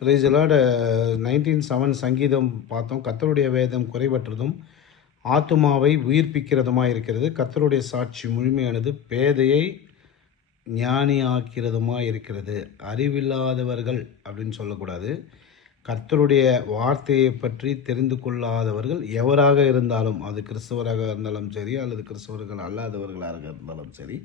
பிரைசலோட nineteen seven சங்கீதம் பார்த்தோம். கத்தருடைய வேதம் குறைவற்றதும் ஆத்துமாவை உயிர்ப்பிக்கிறதுமாக இருக்கிறது. கத்தருடைய சாட்சி முழுமையானது பேதையை ஞானியாக்கிறதுமாக இருக்கிறது. அறிவில்லாதவர்கள் அப்படின்னு சொல்லக்கூடாது. கர்த்தருடைய வார்த்தையை பற்றி தெரிந்து கொள்ளாதவர்கள் எவராக இருந்தாலும் அது கிறிஸ்தவராக இருந்தாலும் சரி அல்லது கிறிஸ்தவர்கள் அல்லாதவர்களாக இருந்தாலும் சரி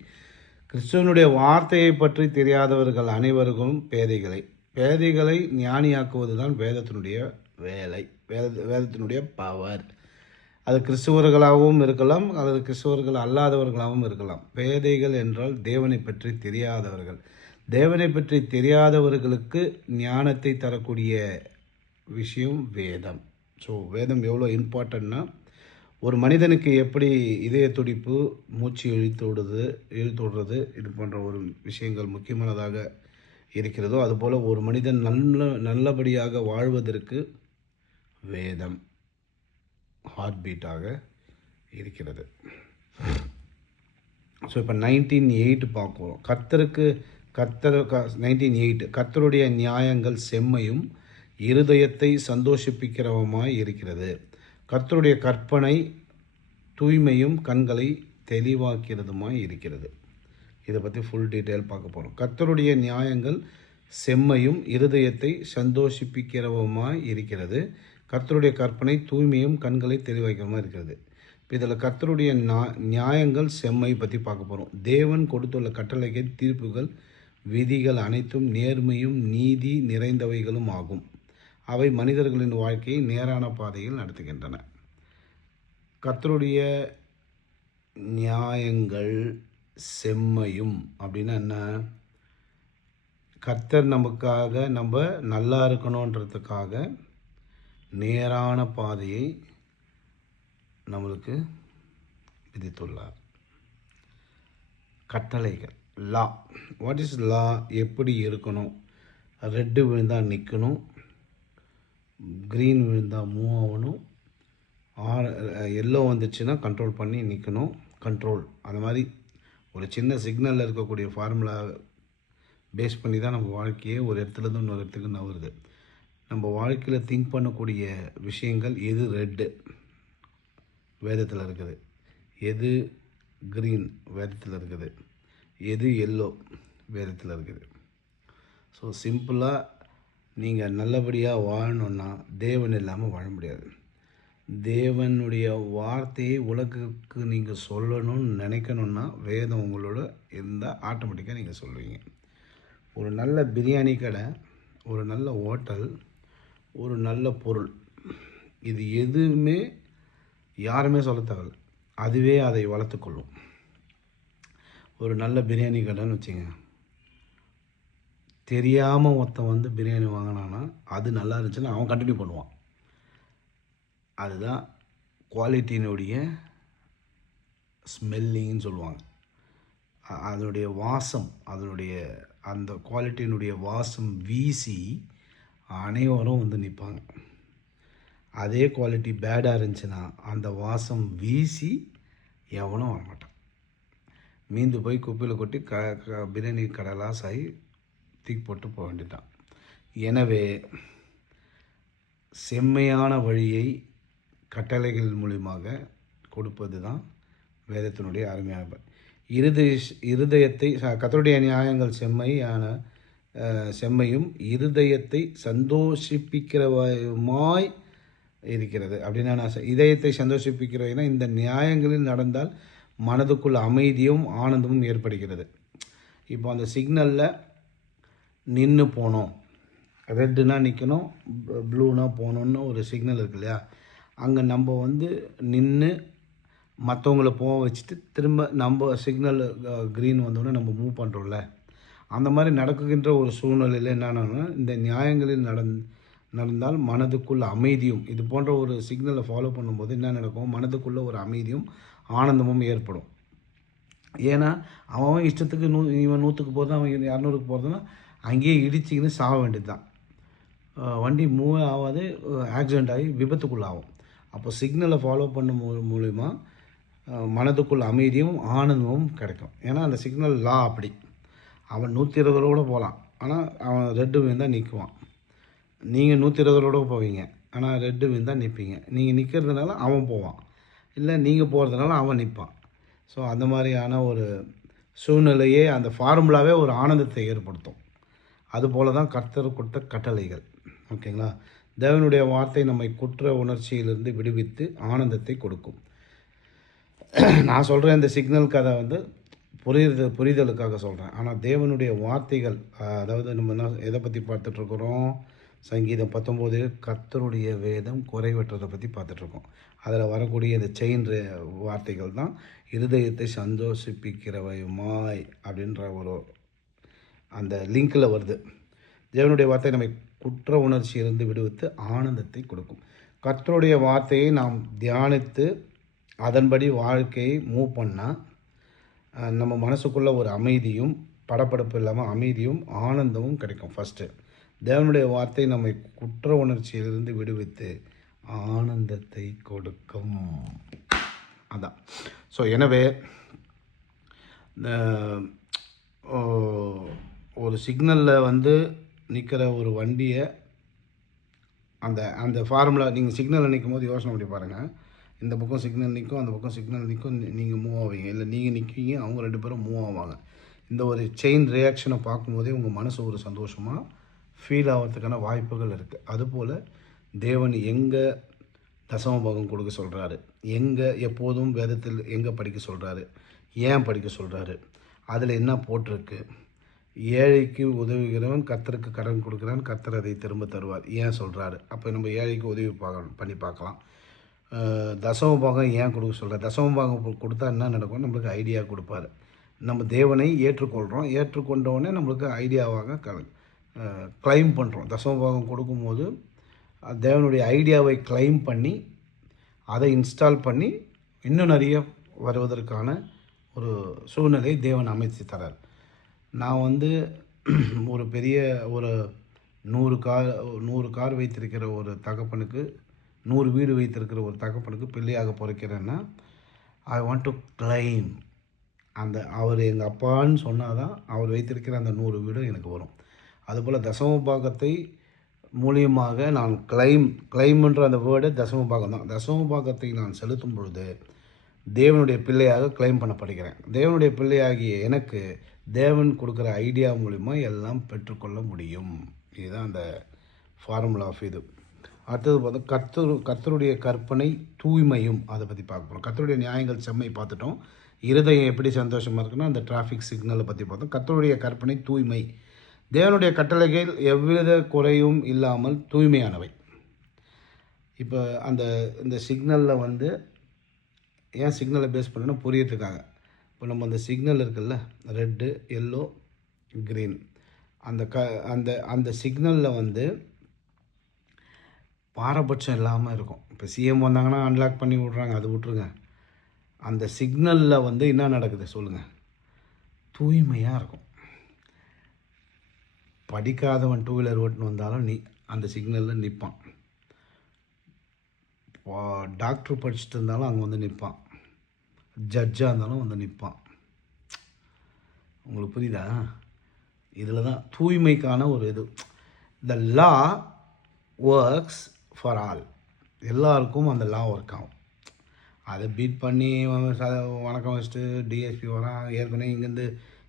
கிறிஸ்துவனுடைய வார்த்தையை பற்றி தெரியாதவர்கள் அனைவருக்கும் பேதைகளை பேதைகளை ஞானியாக்குவது தான் வேதத்தினுடைய வேலை. வேத வேதத்தினுடைய பவர் அது கிறிஸ்துவர்களாகவும் இருக்கலாம் அல்லது கிறிஸ்துவர்கள் அல்லாதவர்களாகவும் இருக்கலாம். பேதைகள் என்றால் தேவனை பற்றி தெரியாதவர்கள். தேவனை பற்றி தெரியாதவர்களுக்கு ஞானத்தை தரக்கூடிய விஷயம் வேதம். ஸோ வேதம் எவ்வளோ இம்பார்ட்டன்னா ஒரு மனிதனுக்கு எப்படி இதய துடிப்பு மூச்சு இழுத்து விடுது இழுத்து விடுறது இது போன்ற ஒரு விஷயங்கள் முக்கியமானதாக இருக்கிறதோ அதுபோல் ஒரு மனிதன் நல்ல நல்லபடியாக வாழ்வதற்கு வேதம் ஹார்ட் பீட்டாக இருக்கிறது. ஸோ இப்போ நைன்டீன் எயிட் பார்க்குறோம். கர்த்தருக்கு கர்த்தர் க நைன்டீன் எயிட் கர்த்தருடைய நியாயங்கள் செம்மையும் இருதயத்தை சந்தோஷிப்பிக்கிறவமாய் இருக்கிறது. கர்த்தருடைய கற்பனை தூய்மையும் கண்களை தெளிவாக்கிறதுமாய் இருக்கிறது. இதை பற்றி ஃபுல் டீட்டெயில் பார்க்க போகிறோம் கர்த்தருடைய நியாயங்கள் செம்மையும் இருதயத்தை சந்தோஷிப்பிக்கிறவமாக இருக்கிறது. கர்த்தருடைய கற்பனை தூய்மையும் கண்களை தெளிவாக்கிறமா இருக்கிறது. இப்போ இதில் கர்த்தருடைய நா- நியாயங்கள் செம்மை பற்றி பார்க்க போகிறோம் தேவன் கொடுத்துள்ள கட்டளைகள் தீர்ப்புகள் விதிகள் அனைத்தும் நேர்மையும் நீதி நிறைந்தவைகளும் ஆகும். அவை மனிதர்களின் வாழ்க்கையை நேரான பாதையில் நடத்துகின்றன. கர்த்தருடைய நியாயங்கள் செம்மையும். அப்படின்னா என்ன? கர்த்தர் நமக்காக நம்ம நல்லா இருக்கணுன்றதுக்காக நேரான பாதையை நம்மளுக்கு விதித்துள்ளார். கட்டளைகள். லா. What is law? எப்படி இருக்கணும்? ரெட்டு விழுந்தால் நிற்கணும் க்ரீன் விழுந்தால் மூவ் ஆகணும். ஆர் எல்லோ வந்துச்சுன்னா கண்ட்ரோல் பண்ணி நிற்கணும் கண்ட்ரோல் அந்த மாதிரி ஒரு சின்ன சிக்னலில் இருக்கக்கூடிய ஃபார்முலா பேஸ் பண்ணி தான் நம்ம வாழ்க்கையே ஒரு இடத்துலேருந்து இன்னொரு இடத்துக்கு நகருது. நம்ம வாழ்க்கையில் திங்க் பண்ணக்கூடிய விஷயங்கள் எது ரெட்டு வேதத்தில் இருக்குது. எது க்ரீன்? வேதத்தில் இருக்குது. எது எல்லோ? வேதத்தில் இருக்குது. ஸோ சிம்பிளாக நீங்கள் நல்லபடியாக வாழணுன்னா தேவன் இல்லாமல் வாழ முடியாது. தேவனுடைய வார்த்தையை உலகுக்கு நீங்கள் சொல்லணும்னு நினைக்கணுன்னா வேதம் உங்களோட இருந்தால் ஆட்டோமேட்டிக்காக நீங்கள் சொல்லுவீங்க. ஒரு நல்ல பிரியாணி கடை ஒரு நல்ல ஹோட்டல் ஒரு நல்ல பொருள். இது எதுவுமே யாருமே சொல்ல தேவையில்ல. அதுவே அதை வளர்த்துக்கொள்ளும். ஒரு நல்ல பிரியாணி கடைன்னு வச்சுங்க தெரியாமல் ஒருத்தன் வந்து பிரியாணி வாங்கினான்னா அது நல்லா இருந்துச்சுன்னா அவன் கண்டினியூ பண்ணுவான். அதுதான் குவாலிட்டியினுடைய ஸ்மெல்லிங்னு சொல்லுவாங்க. அதனுடைய வாசம் அதனுடைய அந்த குவாலிட்டியினுடைய வாசம் வீசி அனைவரும் வந்து நிற்பாங்க அதே குவாலிட்டி பேடாக இருந்துச்சுன்னா அந்த வாசம் வீசி எவனும் வரமாட்டான். மீந்து போய் குப்பையில் கொட்டி க க பிரியாணி கடலாஸ் ஆகி தூக்கி போட்டு போக வேண்டியதுதான். எனவே செம்மையான வழியை கட்டளைகள் மூலியமாக கொடுப்பது தான் வேதத்தினுடைய அருமையான இருதய இருதயத்தை கத்தருடைய நியாயங்கள் செம்மையான செம்மையும் இருதயத்தை சந்தோஷிப்பிக்கிறவமாய் இருக்கிறது. அப்படின்னா நான் இதயத்தை சந்தோஷிப்பிக்கிறவைனா இந்த நியாயங்களில் நடந்தால் மனதுக்குள் அமைதியும் ஆனந்தமும் ஏற்படுகிறது. இப்போ அந்த சிக்னலில் நின்று போனோம். ரெட்டுனா நிற்கணும் ப்ளூனா போகணுன்னு ஒரு சிக்னல் இருக்கு இல்லையா? அங்கே நம்ம வந்து நின்று மற்றவங்கள போக வச்சுட்டு திரும்ப நம்ம சிக்னல் க்ரீன் வந்தோடனே நம்ம மூவ் பண்ணுறோம்ல அந்த மாதிரி நடக்குகின்ற ஒரு சூழ்நிலையில் என்னென்னா இந்த நியாயங்களில் நடந் நடந்தால் மனதுக்குள்ள அமைதியும் இது போன்ற ஒரு சிக்னலை ஃபாலோ பண்ணும்போது என்ன நடக்கும்? மனதுக்குள்ளே ஒரு அமைதியும் ஆனந்தமும் ஏற்படும். ஏன்னா அவன் இஷ்டத்துக்கு நூ இவன் நூற்றுக்கு போகிறது அவன் இரநூறுக்கு போகிறதுனா அங்கேயே இடிச்சிக்கின்னு சாக வேண்டியது தான் வண்டி மூவ் ஆகாது ஆக்சிடெண்ட் ஆகி விபத்துக்குள்ளாகும். அப்போ சிக்னலை ஃபாலோ பண்ண மூ மூலிமா மனதுக்குள் மனதுக்குள்ள அமைதியும் ஆனந்தமும் கிடைக்கும். ஏன்னா அந்த சிக்னல் லா அப்படி. அவன் நூற்றி இருபதோட கூட போகலாம் ஆனால் அவன் ரெட்டு விழுந்தால் நிற்குவான் நீங்கள் நூற்றி இருபதோட போவீங்க. ஆனால் ரெட்டு விழுந்தால் நிற்பீங்க நீங்கள் நிற்கிறதுனால அவன் போவான். இல்லை நீங்கள் போகிறதுனால அவன் நிற்பான் ஸோ அந்த மாதிரியான ஒரு சூழ்நிலையே அந்த ஃபார்முலாவே ஒரு ஆனந்தத்தை ஏற்படுத்தும். அதுபோல தான் கர்த்தர் கொடுத்த கட்டளைகள். ஓகேங்களா? தேவனுடைய வார்த்தை நம்மை குற்ற உணர்ச்சியிலிருந்து விடுவித்து ஆனந்தத்தை கொடுக்கும். நான் சொல்கிறேன் இந்த சிக்னல் கதை வந்து புரியுது புரிதலுக்காக சொல்கிறேன் ஆனால் தேவனுடைய வார்த்தைகள் அதாவது நம்ம என்ன எதை பற்றி பார்த்துட்ருக்குறோம்? சங்கீதம் பத்தொம்போது கத்தருடைய வேதம் குறைவற்றதை பற்றி பார்த்துட்ருக்கோம். அதில் வரக்கூடிய இந்த செயின் வார்த்தைகள் தான் இருதயத்தை சந்தோஷிப்பிக்கிறவையுமாய் அப்படின்ற ஒரு அந்த லிங்கில் வருது. தேவனுடைய வார்த்தை நம்மை குற்ற உணர்ச்சியிலிருந்து விடுவித்து ஆனந்தத்தை கொடுக்கும். கர்த்தருடைய வார்த்தையை நாம் தியானித்து அதன்படி வாழ்க்கையை மூவ் பண்ணால் நம்ம மனசுக்குள்ள ஒரு அமைதியும் படபடப்பு இல்லாமல் அமைதியும் ஆனந்தமும் கிடைக்கும் ஃபஸ்ட்டு தேவனுடைய வார்த்தை நம்மை குற்ற உணர்ச்சியிலிருந்து விடுவித்து ஆனந்தத்தை கொடுக்கும். அதான். ஸோ எனவே ஒரு சிக்னலில் வந்து நிற்கிற ஒரு வண்டியை அந்த அந்த ஃபார்முலா நீங்கள் சிக்னலில் நிற்கும் போது யோசனை பண்ணி பாருங்கள் இந்த பக்கம் சிக்னல் நிற்கும் அந்த பக்கம் சிக்னல் நிற்கும் நீங்கள் மூவ் ஆவீங்க. இல்லை நீங்கள் நிற்கீங்க அவங்க ரெண்டு பேரும் மூவ் ஆவாங்க. இந்த ஒரு செயின் ரியாக்ஷனை பார்க்கும்போதே உங்கள் மனசு ஒரு சந்தோஷமாக ஃபீல் ஆகிறதுக்கான வாய்ப்புகள் இருக்குது அதுபோல் தேவன் எங்கே தசம பாகம் கொடுக்க சொல்கிறாரு எங்கே எப்போதும் வேதத்தில் எங்கே படிக்க சொல்கிறாரு ஏன் படிக்க சொல்கிறாரு அதில் என்ன போட்டிருக்கு? ஏழைக்கு உதவுகிறவன் கத்தருக்கு கடன் கொடுக்குறான் கத்தர் அதை திரும்ப தருவார். ஏன் சொல்கிறாரு அப்போ நம்ம ஏழைக்கு உதவி பார்க்க பண்ணி பார்க்கலாம். தசம பாகம் ஏன் கொடுக்க சொல்கிறார் தசம பாகம் கொடுத்தா என்ன நடக்கும்? நம்மளுக்கு ஐடியா கொடுப்பாரு. நம்ம தேவனை ஏற்றுக்கொள்கிறோம் ஏற்றுக்கொண்டவுடனே நம்மளுக்கு ஐடியாவாக க கிளைம் பண்ணுறோம் தசம பாகம் கொடுக்கும்போது தேவனுடைய ஐடியாவை கிளைம் பண்ணி அதை இன்ஸ்டால் பண்ணி இன்னும் நிறைய வருவதற்கான ஒரு சூழ்நிலை தேவன் அமைத்து தரார். நான் வந்து ஒரு பெரிய ஒரு நூறு கார் நூறு கார் வைத்திருக்கிற ஒரு தகப்பனுக்கு நூறு வீடு வைத்திருக்கிற ஒரு தகப்பனுக்கு பிள்ளையாக பிறக்கிறேன்னா ஐ வாண்ட் டு கிளைம் அந்த அவர் எங்கள் அப்பான்னு சொன்னால் தான் அவர் வைத்திருக்கிற அந்த நூறு வீடும் எனக்கு வரும். அதுபோல் தசம பாகத்தை மூலியமாக நான் கிளைம் கிளைம்ன்ற அந்த வேர்டு தசம பாகம் தான். தசம பாகத்தை நான் செலுத்தும் பொழுது தேவனுடைய பிள்ளையாக கிளைம் பண்ணப்படுகிறேன். தேவனுடைய பிள்ளையாகிய எனக்கு தேவன் கொடுக்குற ஐடியா மூலிமா எல்லாம் பெற்றுக்கொள்ள முடியும். இதுதான் அந்த ஃபார்முலா ஆஃப் இது. அடுத்தது பார்த்தா கர்த்தர் கர்த்தருடைய கற்பனை தூய்மையும் அதை பற்றி பார்க்க போகிறோம் கர்த்தருடைய நியாயங்கள் செம்மை பார்த்துட்டோம். இருதயம் எப்படி சந்தோஷமாக இருக்குன்னா அந்த டிராஃபிக் சிக்னலை பற்றி பார்த்தோம். கர்த்தருடைய கற்பனை தூய்மை. தேவனுடைய கட்டளைகள் எவ்வித குறையும் இல்லாமல் தூய்மையானவை. இப்போ அந்த இந்த சிக்னலில் வந்து ஏன் சிக்னலை பேஸ் பண்ணணும்னா புரியறதுக்காக. இப்போ நம்ம அந்த சிக்னல் இருக்குல்ல ரெட்டு எல்லோ க்ரீன் அந்த க அந்த அந்த சிக்னலில் வந்து பாரபட்சம் இல்லாமல் இருக்கும். இப்போ சிஎம் வந்தாங்கன்னா அன்லாக் பண்ணி விட்றாங்க அது விட்ருங்க அந்த சிக்னலில் வந்து என்ன நடக்குது சொல்லுங்கள் தூய்மையாக இருக்கும். படிக்காதவன் டூ வீலர் ஓட்டுன்னு வந்தாலும் நீ அந்த சிக்னலில் நிற்பான் டாக்டர் படிச்சுட்டு இருந்தாலும் அங்கே வந்து நிற்பான் ஜட்ஜாக இருந்தாலும் வந்து நிற்பான். உங்களுக்கு புரியுதா? இதில் தான் தூய்மைக்கான ஒரு இது. The law works for all எல்லாருக்கும் அந்த லா ஒர்க் ஆகும். அதை பீட் பண்ணி வணக்கம் வச்சுட்டு டிஎஸ்பி வரான் ஏற்கனவே இங்கேருந்து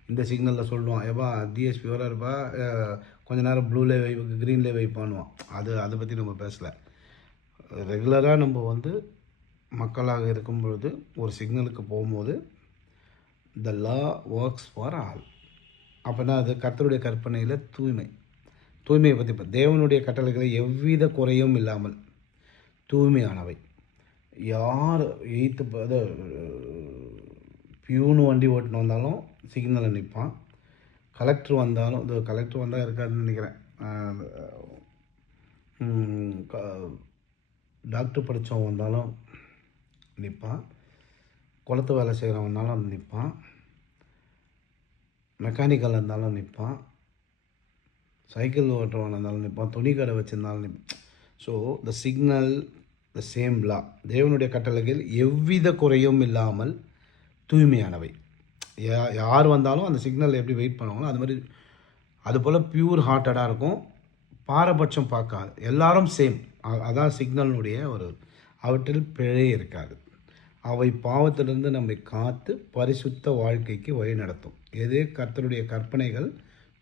இந்த சிக்னலில் சொல்லுவான் ஏப்பா டிஎஸ்பி வர இருப்பா கொஞ்ச நேரம் ப்ளூலே வை க்ரீன்லே வைப்பான்னுவான். அது அதை பற்றி நம்ம பேசலை. ரெகுலராக நம்ம வந்து மக்களாக இருக்கும் பொழுது ஒரு சிக்னலுக்கு போகும்போது the law works for all அப்படின்னா அது கர்த்தருடைய கற்பனையில் தூய்மை. தூய்மையை பற்றி இப்போ தேவனுடைய கட்டளைகளை எவ்வித குறையும் இல்லாமல் தூய்மையானவை. யார் எயித்து அது பியூனு வண்டி ஓட்டின்னு வந்தாலும் சிக்னலில் நிற்பான் கலெக்டர் வந்தாலும் இது கலெக்டர் வந்தால் இருக்காதுன்னு நினைக்கிறேன். டாக்டர் படித்தவன் வந்தாலும் நிற்பான். குளத்து வேலை செய்கிறவன் நிற்பான். மெக்கானிக்கல் இருந்தாலும் நிற்பான். சைக்கிள் ஓட்டுறவனாக இருந்தாலும் நிற்பான். துணி கடை வச்சுருந்தாலும் நிற்பான் so the signal the same law தேவனுடைய கட்டளைகள் எவ்வித குறையும் இல்லாமல் தூய்மையானவை. யா யார் வந்தாலும் அந்த சிக்னல் எப்படி வெயிட் பண்ணுவாங்களோ அது மாதிரி அது போல் பியூர் ஹார்ட்டடாக இருக்கும். பாரபட்சம் பார்க்காது. எல்லாரும் சேம் அதான் சிக்னலுடைய ஒரு அவற்றில் பிழை இருக்காது. அவை பாவத்திலிருந்து நம்மை காத்து பரிசுத்த வாழ்க்கைக்கு வழி நடத்தும். எது? கர்த்தருடைய கற்பனைகள்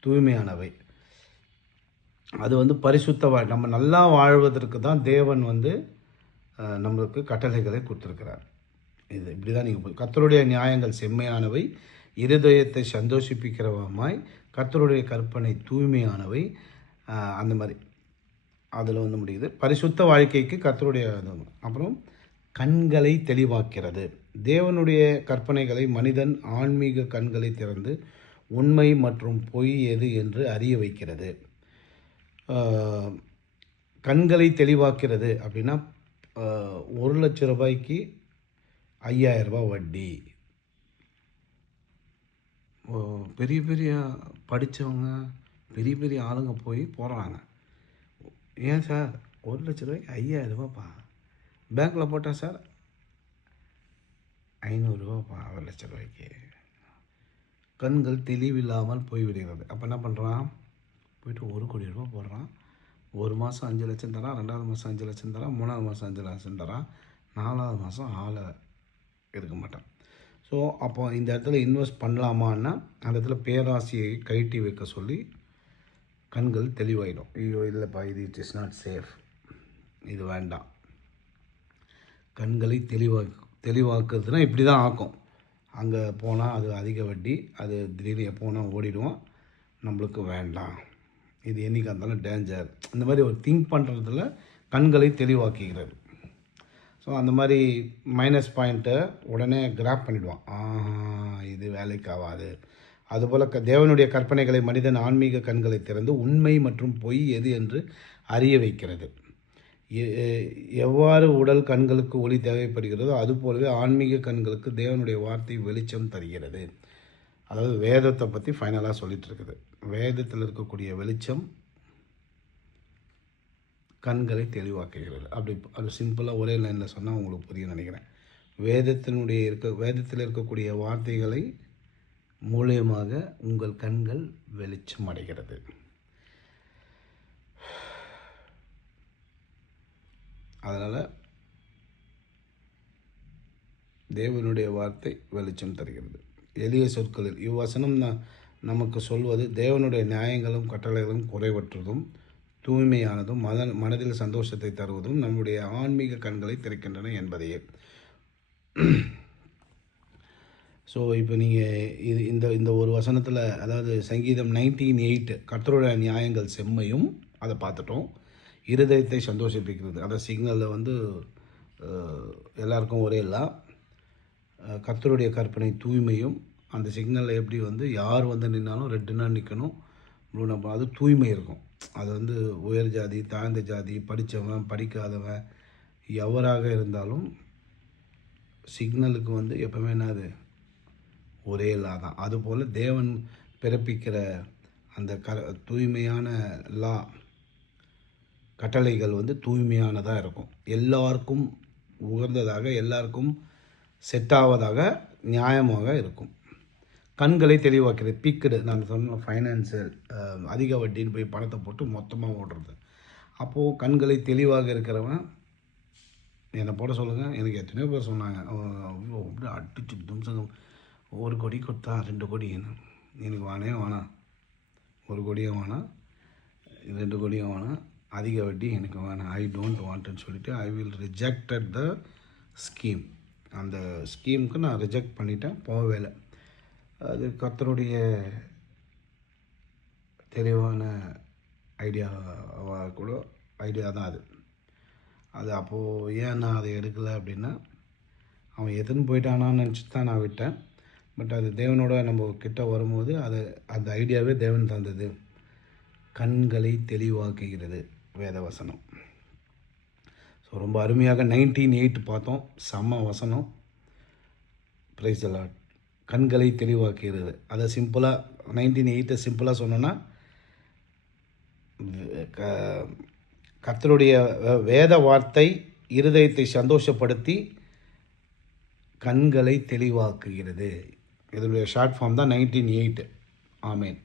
தூய்மையானவை. அது வந்து பரிசுத்த வாழ் நம்ம நல்லா வாழ்வதற்கு தான் தேவன் வந்து நம்மளுக்கு கட்டளைகளை கொடுத்துருக்கிறார். இது இப்படி தான் நீங்கள் கர்த்தருடைய நியாயங்கள் செம்மையானவை இருதயத்தை சந்தோஷிப்பிக்கிறவமாய் கர்த்தருடைய கற்பனை தூய்மையானவை அந்த மாதிரி. அதில் வந்து முடியுது. பரிசுத்த வாழ்க்கைக்கு கர்த்தருடைய அப்புறம் கண்களை தெளிவாக்கிறது. தேவனுடைய கற்பனைகளை மனிதன் ஆன்மீக கண்களை திறந்து உண்மை மற்றும் பொய் எது என்று அறிய வைக்கிறது. கண்களை தெளிவாக்கிறது அப்படின்னா ஒரு லட்ச ரூபாய்க்கு ஐயாயிரம் ரூபாய் வட்டி. பெரிய பெரிய படித்தவங்க பெரிய பெரிய ஆளுங்க போய் போடுறாங்க. ஏன் சார்? ஒரு லட்ச ரூபாய்க்கு ஐயாயிரம் ரூபாய்ப்பா. பேங்க்கில் போட்டால் சார். ஐநூறுரூவா ஒரு லட்ச ரூபாய்க்கு. கண்கள் தெளிவில்லாமல் போய்விடுகிறது. அப்போ என்ன பண்ணுறான் போயிட்டு ஒரு கோடி ரூபா போடுறான். ஒரு மாதம் அஞ்சு லட்சம் தரான் ரெண்டாவது மாதம் அஞ்சு லட்சம் தரான் மூணாவது மாதம் அஞ்சு லட்சம் தரான் நாலாவது மாதம் ஆளை எடுக்க மாட்டான். ஸோ அப்போ இந்த இடத்துல இன்வெஸ்ட் பண்ணலாமான்னா அந்த இடத்துல பேராசியை கழட்டி வைக்க சொல்லி கண்கள் தெளிவாயிடும். ஐயோ இல்லைப்பா இது இட் இஸ் நாட் சேஃப் இது வேண்டாம். கண்களை தெளிவாக்கு தெளிவாக்குறதுனா இப்படி தான் ஆக்கும். அங்கே போனால் அது அதிக வட்டி அது திடீர்னு எப்போனா ஓடிடுவோம். நம்மளுக்கு வேண்டாம். இது என்றைக்கு இருந்தாலும் டேஞ்சர் இந்த மாதிரி ஒரு திங்க் பண்ணுறதுல கண்களை தெளிவாக்குகிறது. ஸோ அந்த மாதிரி மைனஸ் பாயிண்ட்டை உடனே கிராப் பண்ணிவிடுவான் ஆஹா இது வேலைக்கு ஆகாது. அதுபோல் க தேவனுடைய கற்பனைகளை மனிதன் ஆன்மீக கண்களை திறந்து உண்மை மற்றும் பொய் எது என்று அறிய வைக்கிறது. எவ்வாறு உடல் கண்களுக்கு ஒளி தேவைப்படுகிறதோ அதுபோலவே ஆன்மீக கண்களுக்கு தேவனுடைய வார்த்தை வெளிச்சம் தருகிறது. அதாவது வேதத்தை பற்றி ஃபைனலாக சொல்லிட்டு இருக்குது. வேதத்தில் இருக்கக்கூடிய வெளிச்சம் கண்களை தெளிவாக்குகிறது. அப்படி அது சிம்பிளாக ஒரே லைனில் சொன்னால் உங்களுக்கு புரிய நினைக்கிறேன். வேதத்தினுடைய இருக்க வேதத்தில் இருக்கக்கூடிய வார்த்தைகளை மூலியமாக உங்கள் கண்கள் வெளிச்சம் அடைகிறது. அதனால் தேவனுடைய வார்த்தை வெளிச்சம் தருகிறது. எளிய சொற்களில் இவ்வசனம் ந- நமக்கு சொல்வது தேவனுடைய நியாயங்களும் கட்டளைகளும் குறைவற்றதும் தூய்மையானதும் மத மனதில் சந்தோஷத்தை தருவதும் நம்முடைய ஆன்மீக கண்களை திறக்கின்றன என்பதையே. ஸோ இப்போ நீங்கள் இது இந்த இந்த ஒரு வசனத்தில் அதாவது சங்கீதம் நைன்டீன் எயிட் கர்த்தருடைய நியாயங்கள் செம்மையும் அதை பார்த்துட்டோம். இருதயத்தை சந்தோஷிப்பிக்கிறது. அந்த சிக்னலில் வந்து எல்லாருக்கும் ஒரே இல்லை கத்தருடைய கற்பனை தூய்மையும் அந்த சிக்னலில் எப்படி வந்து யார் வந்து நின்னாலும் ரெட்டுனா நிற்கணும் ப்ளூ அது தூய்மை இருக்கும். அது வந்து உயர் ஜாதி தாழ்ந்த ஜாதி படித்தவன் படிக்காதவன் எவராக இருந்தாலும் சிக்னலுக்கு வந்து எப்பவுமே என்னது? ஒரே லா தான். அதுபோல் தேவன் பிறப்பிக்கிற அந்த க தூய்மையான லா கட்டளைகள் வந்து தூய்மையானதாக இருக்கும். எல்லாருக்கும் உகந்ததாக எல்லாருக்கும் செட்டாவதாக நியாயமாக இருக்கும். கண்களை தெளிவாக்கிறது பிக்குடு நான் சொன்ன ஃபைனான்சியல் அதிக வட்டின்னு போய் பணத்தை போட்டு மொத்தமாக ஓடுறது. அப்போது கண்களை தெளிவாக இருக்கிறவன் என்னை போட சொல்லுங்கள் எனக்கு எத்தனையோ பேர் சொன்னாங்க அப்படியே அடிச்சு தும்சங்கம் ஒரு கொடி கொடுத்தா ரெண்டு கொடி என்ன? எனக்கு வானே வேணாம் ஒரு கொடியும் வேணாம் ரெண்டு கொடியும் வேணாம் அதிக வட்டி எனக்கு வேணாம். ஐ டோன்ட் வாண்ட்னு சொல்லிட்டு I will rejected the scheme அந்த ஸ்கீமுக்கு நான் ரிஜெக்ட் பண்ணிட்டேன். போகவே இல்லை அது கத்தருடைய தெளிவான ஐடியாவாக கூட ஐடியா தான் அது. அது அப்போது ஏன் நான் அதை எடுக்கலை அப்படின்னா அவன் எதுன்னு போயிட்டானான்னு நினச்சிட்டு தான் நான் விட்டேன். பட் அது தேவனோட நம்ம கிட்ட வரும்போது அது அந்த ஐடியாவே தேவன் தந்தது. கண்களை தெளிவாக்குகிறது. வேதவசனம் ஸோ ரொம்ப அருமையாக நைன்டீன் எயிட் பார்த்தோம். செம்ம வசனம். ப்ரைஸ் அலாட் கண்களை தெளிவாக்குகிறது. அதை சிம்பிளாக நைன்டீன் எயிட்டை சிம்பிளாக சொன்னோன்னா க- கத்தருடைய வே- வேத வார்த்தை இருதயத்தை சந்தோஷப்படுத்தி கண்களை தெளிவாக்குகிறது. இதனுடைய ஷார்ட் ஃபார்ம் தான் நைன்டீன் எயிட் ஆமேன்.